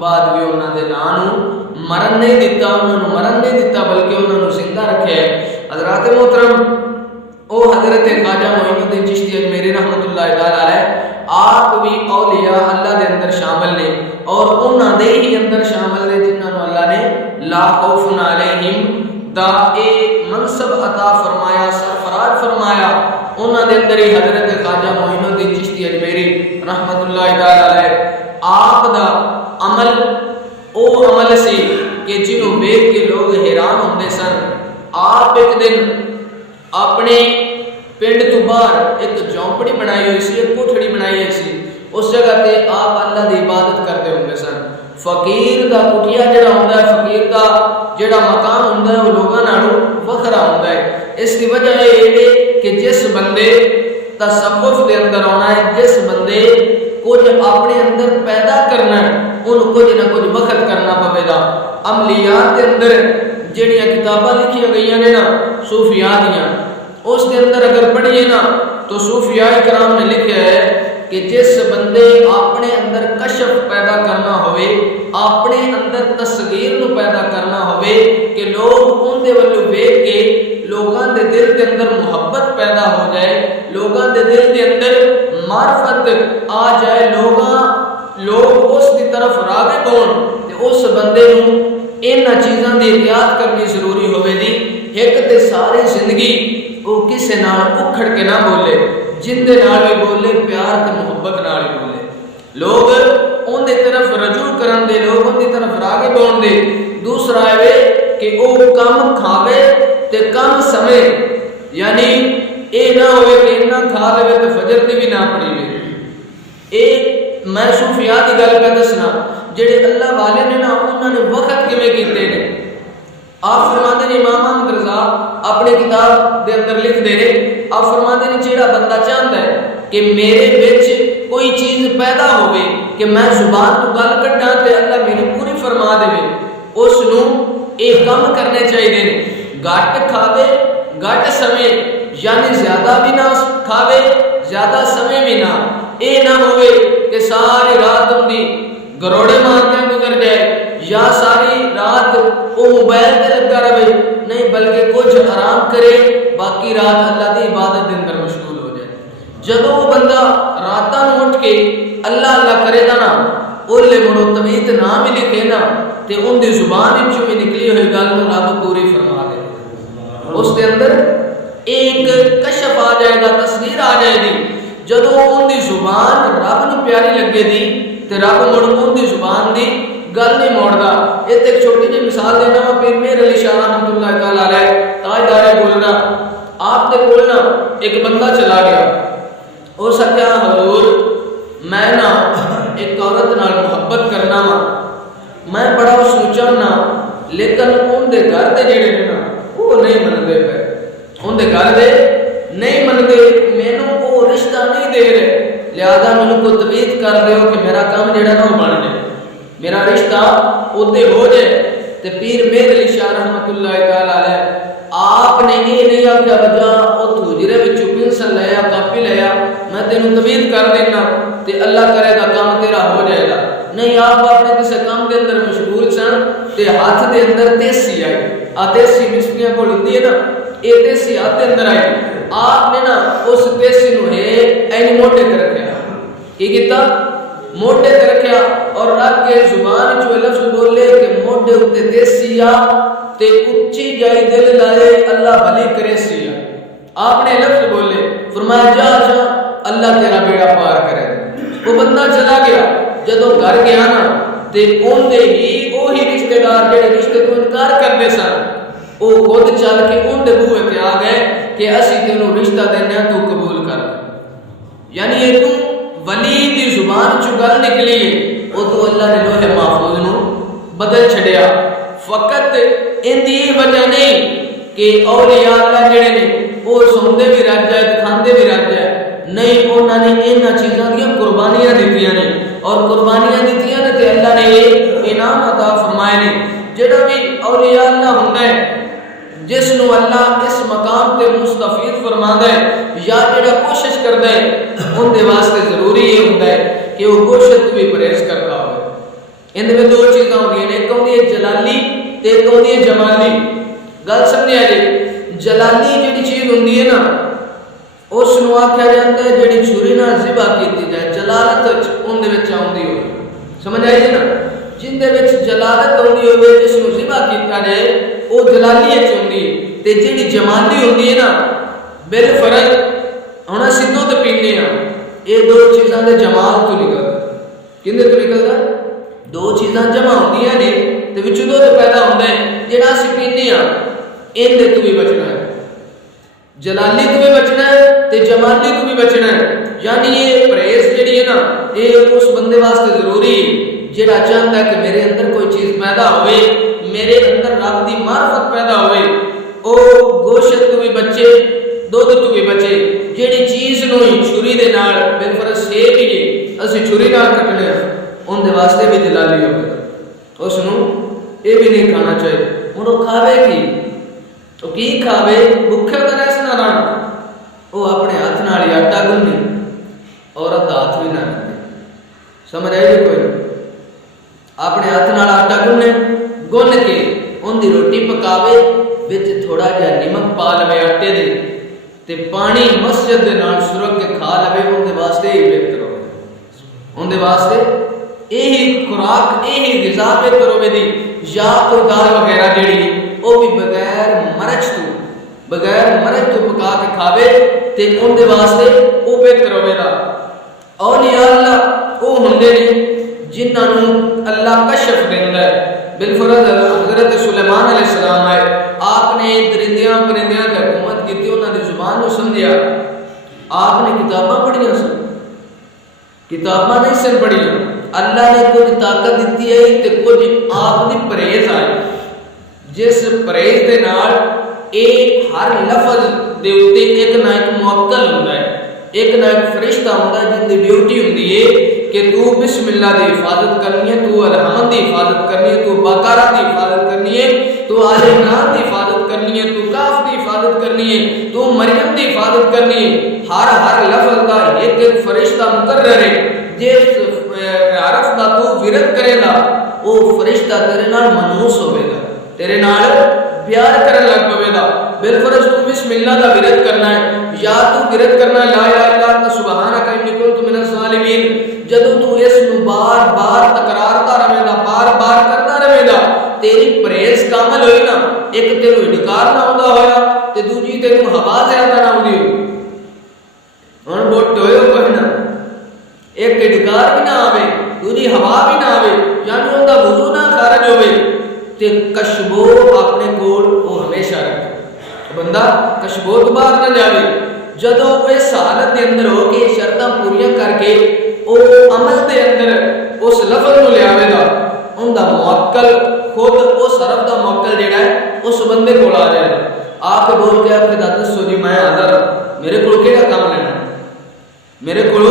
بعد بھی انہوں نے نام مرن نہیں دیتا، انہوں نے مرن نہیں دیتا بلکہ انہوں نے زندہ رکھے ہے۔ حضرات محترم، او حضرت خواجہ معین الدین چشتی اجمیری رحمۃ اللہ تعالی علیہ آپ بھی اولیاء اللہ دے اندر شامل نے اور انہاں دے ہی اندر شامل نے جنہاں نو اللہ نے لا خوف علیہم دا اے منصب عطا فرمایا، سرفراز فرمایا۔ انہاں دے اندر ہی حضرت خواجہ معین الدین چشتی اجمیری رحمۃ اللہ تعالی علیہ آپ دا عمل او عمل سی کہ جنہوں ویکھ کے لوگ حیران ہوندے سن۔ آپ ایک دن اپنے پنڈ تو باہر ایک جھونپڑی بنائی ہوئی سی، ایک کوٹھڑی بنائی ہوئی سی، اس جگہ تے آپ اللہ دی عبادت کرتے ہوں گے سن۔ فقیر دا کٹیا جڑا ہوندا ہے، فقیر دا جڑا مقام ہوندا ہے وہ لوگاں نالوں وکھرا ہوندا ہے۔ اس دی وجہ یہ ہے کہ جس بندے تصوف دے اندر آنا ہے، جس بندے کچھ اپنے اندر پیدا کرنا ہے، ان کچھ نہ کچھ وقت کرنا پوے گا۔ عملیات دے اندر جڑیاں کتاباں لکھی گئی ہیں نا صوفیاء دیاں، اس کے اندر اگر پڑھیے نا تو صوفیاء کرام نے لکھا ہے کہ جس بندے اپنے اندر کشف پیدا کرنا ہوئے، اپنے اندر تصغیر نو پیدا کرنا ہوئے کہ لوگ ان دے ولو ویکھ کے لوگاں دے دل دے اندر محبت پیدا ہو جائے، لوگاں دے دل دے اندر معرفت آ جائے، لوگ اس دی طرف راغب ہون، تے اس بندے نو ان چیزاں دی احتیاط کرنی ضروری ہوئے دی۔ ایک تے ساری زندگی وہ کسے نال اکھڑ کے نہ بولے، جن دے نال بھی بولے پیار تے محبت نال ہی بولے، لوگ ان دے طرف رجوع کرن دے، لوگ ان دی طرف راغب ہون دے۔ دوسرا ہے کہ او کم کھاوے تے کم سمے، یعنی اے نہ ہوئے کہ انہاں کھا لے تے فجر دی بھی نہ پڑھی وے۔ اے میں صوفیاء دی گل پہ دسنا جڑے اللہ والے نے نا انہوں نے وقت کیویں کیتے نے۔ آپ فرماتے ہیں امام احمد رضا اپنی کتاب دے اندر لکھ دے رہے، آپ فرماتے ہیں جیڑا بندہ چاہتا ہے کہ میرے وچ کوئی چیز پیدا ہوئے کہ میں زبان تو گل کڈاں تے اللہ میری پوری فرما دے، اس نو ایک کام کرنے چاہیے، گھٹ کھاوے گھٹ سمے، یعنی زیادہ بھی نہ کھاوے زیادہ سمے بھی نہ، اے نہ ہوئے کہ ساری رات ہوندی گروڑے مارتے گزر جائے یا ساری رات وہ موبائل تے لگا رہے، نہیں بلکہ کچھ آرام کرے، باقی رات اللہ دی عبادت دے اندر مشغول ہو جائے۔ جدوں وہ بندہ راتاں نوں اٹھ کے اللہ اللہ کرے گا نا، اولے مڑو توحید نام ہی لکھے نا تے ان دی زبان وچوں بھی نکلی ہوئی گل نوں رب پوری فرما دے، اس دے اندر ایک کشف آ جائے گا، تصویر آ جائے گی۔ جدوں ان دی زبان رب نوں پیاری لگے دی تے رب مڑ ان دی زبان دی گل نہیں موڑدا۔ ایک چھوٹی جی مثال دینا وا، پیر میر علی شاہ رحمۃ اللہ تعالی علیہ تاجدار بولنا، آپ دے کول نا ایک بندہ چلا گیا، او سکیا حضور میں نا ایک عورت نال محبت کرنا وا، میں بڑا اس نوں چاہنا، لیکن ان دے گھر دے جڑے نے نا وہ نہیں مندے پے، ان دے گھر دے نہیں مندے، مینوں وہ رشتہ نہیں دے رہے، لہذا مینوں کو توید کر دیو کہ میرا کام جڑا نا بن جائے، میرا رشتہ اوتے ہو جائے۔ تے پیر میر علی شاہ رحمۃ اللہ تعالی علیہ آپ نے یہ نہیں آخیا بجا او حجرے وچوں پنسل لیا کاپی لیا میں تینوں توید کر دینا تے اللہ کرے گا کام تیرا ہو جائے گا، نہیں آپ اپنے کسی کام کے اندر مشغول سن تے ہاتھ دے اندر تیسی آئی، تیسی مستریاں کول ہوندی ہے نا، یہ تیسی ہاتھ دے اندر آئی، آپ نے نا اس تیسی نو ہے اینی موٹے تے رکھیا، کی کیتا موٹے تے رکھیا اور رکھ کے زبان چوں لفظ بولے کہ موٹے اتے تیسی آ تے اچھی جائی دل لائے اللہ بھلی کرے سیا، آپ نے لفظ بولے، فرمایا جا جا اللہ تیرا بیڑا پار کرے۔ وہ بندہ چلا گیا، جدوں گھر گیا نا تے اون دے ہی وہی رشتہ دار جڑے رشتے تو انکار کرتے سن، وہ خود چل کے ان دے بوئے تے آ گئے کہ اسی تینوں رشتہ دینا تو قبول کر، یعنی یہ تو ولی دی زبان چوں گل نکلی ہے، وہ تو اللہ نے لوح محفوظ نو بدل چھڑیا۔ فقط ان دی وجہ نہیں کہ اولیاء اللہ جڑے نے وہ سوندے بھی رہ جائے کھاندے بھی رہ جائے، نہیں انہوں نے ان چیزاں دیا قربانیاں دیتیاں نے، اور قربانیاں دیتیاں نے تے اللہ نے یہ انعام عطا فرمائے نے۔ جڑا بھی اولیاء اللہ ہوندا ہے جس نو اللہ اس مقام تے مستفید فرماندا ہے یا جڑا کوشش کردا ہے ان دے واسطے ضروری یہ ہوندا ہے کہ وہ کوشش بھی پرہیز کرتا ہوئے۔ ان میں دو چیزاں ہوندی ہیں، ایک ہوندی ہے جلالی تے ایک ہوندی ہے جمالی۔ گل سمجھا جی، جلالی جڑی چیز ہوندی ہے نا اس نو آکھیا جاندا ہے جڑی چھری نال ذبح کیتی جائے، جلالت اون دے وچ آوندی ہوے، سمجھ آئی نا؟ جن دے وچ جلالت ہوندی ہوے جس نو ذبح کیتا جائے او جلالی وچ ہوندی ہے، تے جڑی جمالی ہوندی ہے نا بالفرض ہن اسی دودھ پینے ہاں، یہ دو چیزاں دے جمال تو نکلدا، کیندے تو نکلدا؟ دو چیزاں جمع ہوندیاں نے تے وچ دودھ پیدا ہوندا ہے، جڑا اسی پینے ہاں این دے تو بھی بچنا ہے، جلالی تو بھی بچنا ہے تے جمالی تو بھی بچنا ہے۔ یعنی یہ پرہیز جڑی ہے نا یہ اس بندے واسطے ضروری ہے جڑا چاہتا ہے کہ میرے اندر کوئی چیز پیدا ہوئے، میرے اندر رب دی معرفت پیدا ہوئے، او گوشت تو بھی بچے، دودھ تو بھی بچے، جیڑی چیز نو ہی چھری دے نال بالفرض سیب ہی اسی چھری نال کٹنے ان دے واسطے بھی جلالی ہوگا، اس نو یہ بھی نہیں کھانا چاہیے۔ انہوں کھاوے کی تو کی کھاوے؟ بھوکے تو رہس نہ رہنا، وہ اپنے ہاتھ نال ہی آٹا گننے، عورت دا ہاتھ بھی نہ رکھے، سمجھ آئی کوئی نہیں؟ اپنے ہاتھ نال آٹا گن کے ان دی روٹی پکاوے، وچ تھوڑا جہا نمک پا لوے آٹے دے تے پانی مسجد دے نال سرک کے کھا لوے، ان دے واسطے ہی بہتر ہوگا، ان دے واسطے یہی خوراک یہی غذا بہتر ہوے دی، یا کوئی دال وغیرہ جڑی وہ بھی بغیر مرچ تو پکا کے کھاوے تے ان دے واسطے وہ بہتر ہوے گا۔ اولیاء اللہ وہ ہوندے نے جنہاں نو اللہ کشف دیندا ہے، بالفرض حضرت سلیمان علیہ السلام آئے، آپ نے درندیاں پرندیاں کی حکومت کی، انہاں دی زبان نو سمجھیا، آپ نے کتاباں پڑھیاں سن، کتاباں نہیں سن پڑھیاں، اللہ نے کچھ طاقت دیتی ہے تے کچھ آپ دی پرہیز آئی، جس پرہیز دے نال ایک ہر لفظ دے اوتے ایک نہ ایک موکل ہوندا ہے، ایک نہ ایک فرشتہ ہوندا ہے جن دی ڈیوٹی ہوندی ہے کہ تو بسم اللہ دی حفاظت کرنی ہے، تو الحمد دی حفاظت کرنی ہے، تو بقرہ دی حفاظت کرنی ہے، تو آل عمران دی حفاظت کرنی ہے، تو کاف دی حفاظت کرنی ہے، تو مریم دی حفاظت کرنی ہے۔ ہر لفظ کا ایک ایک فرشتہ مقرر ہے، جس حرف دا تو ورد کرے گا وہ فرشتہ تیرے نال منوس ہوئے گا، تیرے نال پیار کرن لگ پوے گا۔ بالفرض تو بسم اللہ دا ورد کرنا ہے، یا تو ورد کرنا ہے لا الہ الا انت سبحانک انی کنت من الظالمین، جدوں تو اس نو بار بار تکرارتا رہے گا، بار بار کرتا رہے گا، تیری پرہیز کامل ہوئی نا، ایک تینوں انکار نہ ہوندا ہویا تے دوجی تینوں ہوا زیادہ نہ ہوندی ہوئی، ہن بوٹ ہوئے ہو کوئی نہ، ایک انکار بھی نہ آوے، دوجی ہوا بھی نہ آوے، یعنی ان دا وضو نہ خارج ہوئے تے کشبو اپنے کول وہ ہمیشہ رکھے، بندہ کشبو تو باہر نہ جاوے، جدوں اس حالت دے اندر ہو کے شرطاں پوریاں کر کے او عمل دے اندر اس لفظ نو لے آوے گا، ان دا موکل خود اس حرف دا موکل جڑا ہے اس بندے کول آ جائے گا، آ کے بول کے آپ کے دسو جی میں حاضر، میرے کول کیڑا کام لینا، میرے کول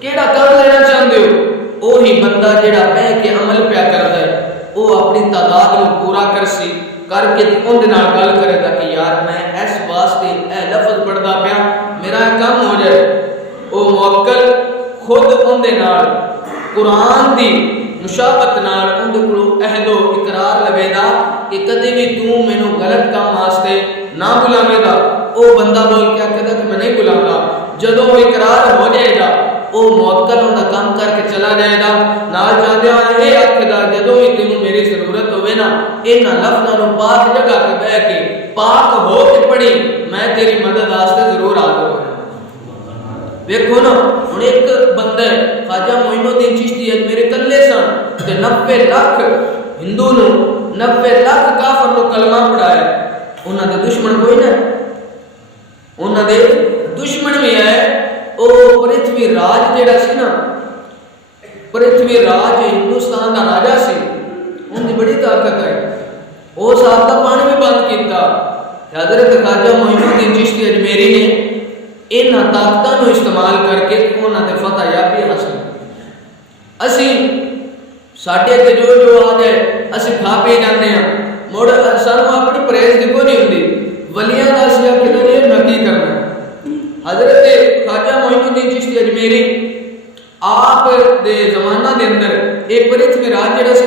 کیڑا کام لینا چاہندے ہو؟ وہی بندہ جڑا بہ کے عمل پیا کردا ہے وہ اپنی تعداد نو پورا کرسی کر کے ان دے نال گل کرے گا کہ یار میں اس واسطے اے لفظ پڑھدا پیا، میرا کام ہو جائے، او موکل خود ان دے نال قرآن دی مشابہت نال ان دے کولوں عہد و اقرار لوے گا کہ کدی بھی تو مینوں غلط کام واسطے نہ بلاوے گا، او بندہ بول کے کہدا کہ میں نہیں بلاؤں گا، جدوں وہ اقرار ہو جائے گا او موکل ان دا کام کر کے چلا جائے گا، نال جاندیاں اے آکھدا جدوں بھی تینوں میری ضرورت ہوے نا انہاں لفظاں نوں پاک جگہ تے بیٹھ کے پاک ہو کے پڑھی، میں تیری مدد واسطے ضرور حاضر ہوں۔ ویکھو نا ہن ایک بندہ ہے خواجہ معین الدین چشتی میرے کلے سن تے 90 لاکھ ہندو نو 90 لاکھ کافر نو کلمہ پڑھایا، انہاں دے دشمن کوئی نہ، انہاں دے دشمن بھی ہے، او پرتھوی راج جڑا سی نا، پرتھوی راج ہندوستان دا راجا سی، ان دی بڑی طاقت ہے، او صاحب دا پانی بھی بند کیتا، حضرت خواجہ معین الدین چشتی اجمیری نے انہاں طاقتاں نو استعمال کر کے انہاں تے فتح یابی حاصل، اسی ساڈے تے جو آ جائے اسی کھا پی جاندے ہاں، مڑ سانوں اپنی پرہیز دی کوئی نہیں ہوندی، ولیاں دا اسی آکھدے نے نکی کرنا۔ حضرت خواجہ معین الدین چشتی اجمیری آپ دے زمانہ دے اندر ایک پرتھوی راج